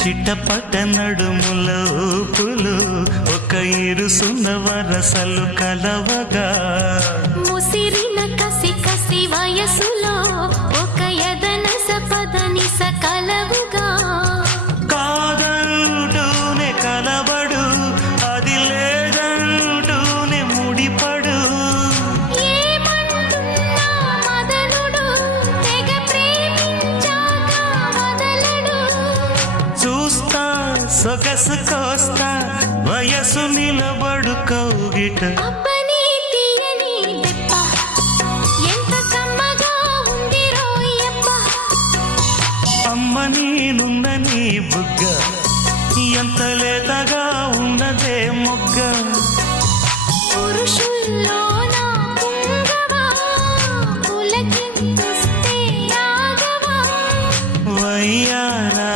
చిట్టపట నడుముల ఊపులు ఒక ఇరుసున్న వరసలు కలవగా ముసిరిన కసి కసి వయసులో ఒక యదన సపదని సకలవుగా కాదంటూనే కలబడు అది లేదంటూనే ముడిపడు ఏమంటున్నా మదనుడు తెగ ప్రేమించాక వదలడు చూస్తా సొగసు కోస్తా వయసు నిలబడు కౌగిట అబ్బని తీయని దెబ్బ ఎంత కమ్మగా ఉంది రోయప్ప అమ్మ నేనున్న నీ బుగ్గ ఎంత లేతగా ఉన్నదే మొగ్గ